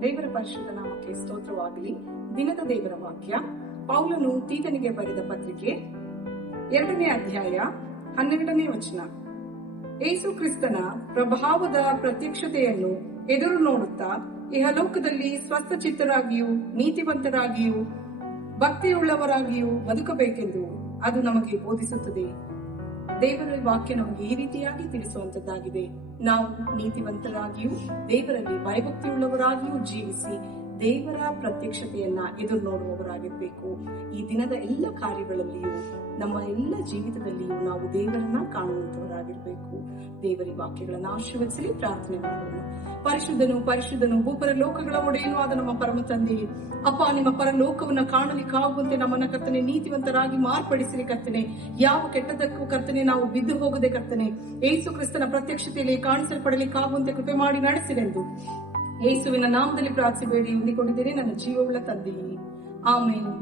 ದೇವರ ಪರಿಶುದ್ಧ ನಾಮಕ್ಕೆ ಸ್ತೋತ್ರವಾಗಲಿ. ದಿನದ ದೇವರ ವಾಕ್ಯ ಪೌಲನು ತೀತನಿಗೆ ಬರೆದ ಪತ್ರಿಕೆ 2ನೇ ಅಧ್ಯಾಯ 12ನೇ ವಚನ. ಯೇಸು ಕ್ರಿಸ್ತನ ಪ್ರಭಾವದ ಪ್ರತ್ಯಕ್ಷತೆಯನ್ನು ಎದುರು ನೋಡುತ್ತಾ ಇಹಲೋಕದಲ್ಲಿ ಸ್ವಸ್ಥಚಿತ್ತರಾಗಿಯೂ ನೀತಿವಂತರಾಗಿಯೂ ಭಕ್ತಿಯುಳ್ಳವರಾಗಿಯೂ ಬದುಕಬೇಕೆಂದು ಅದು ನಮಗೆ ಬೋಧಿಸುತ್ತದೆ. ದೇವರ ವಾಕ್ಯ ನಮಗೆ ಈ ರೀತಿಯಾಗಿ ತಿಳಿಸುವಂತದ್ದಾಗಿದೆ. ನಾವು ನೀತಿವಂತರಾಗಿಯೂ ದೇವರಲ್ಲಿ ಭಯಭಕ್ತಿಯುಳ್ಳವರಾಗಿಯೂ ಜೀವಿಸಿ ದೇವರ ಪ್ರತ್ಯಕ್ಷತೆಯನ್ನ ಎದುರು ನೋಡುವವರಾಗಿರ್ಬೇಕು. ಈ ದಿನದ ಎಲ್ಲ ಕಾರ್ಯಗಳಲ್ಲಿಯೂ ನಮ್ಮ ಎಲ್ಲ ಜೀವಿತದಲ್ಲಿಯೂ ನಾವು ದೇವರನ್ನ ಕಾಣುವಂತವರಾಗಿರ್ಬೇಕು. ದೇವರ ವಾಕ್ಯಗಳನ್ನು ಆಶೀರ್ವದಿಸಲಿ. ಪ್ರಾರ್ಥನೆ ಮಾಡೋಣ. ಪರಿಶುದ್ಧನು ಪರಿಶುದ್ಧನು ಭೂಪರ ಲೋಕಗಳ ಒಡೆಯನು ಆದ ನಮ್ಮ ಪರಮ ತಂದೆ, ಅಪ್ಪ, ನಿಮ್ಮ ಪರಲೋಕವನ್ನ ಕಾಣಲಿಕ್ಕಾಗುವಂತೆ ನಮ್ಮನ್ನ ಕರ್ತನೆ ನೀತಿವಂತರಾಗಿ ಮಾರ್ಪಡಿಸಿರಿ ಕರ್ತನೆ. ಯಾವ ಕೆಟ್ಟದಕ್ಕೂ ಕರ್ತನೆ ನಾವು ಬಿದ್ದು ಹೋಗದೆ ಕರ್ತನೆ ಯೇಸು ಕ್ರಿಸ್ತನ ಪ್ರತ್ಯಕ್ಷತೆಯಲ್ಲಿ ಕಾಣಿಸಲ್ಪಡಲಿಕ್ಕಾಗುವಂತೆ ಕೃಪೆ ಮಾಡಿ ನಡೆಸಿರೆಂದು ಯೇಸುವಿನ ನಾಮದಲ್ಲಿ ಪ್ರಾರ್ಥಿಸಿ ಬೇಡಿ ಹೊಂದಿಕೊಂಡಿದ್ದೇನೆ ನನ್ನ ಜೀವವುಳ್ಳ ತಂದೆಯೇ. ಆಮೇನ್.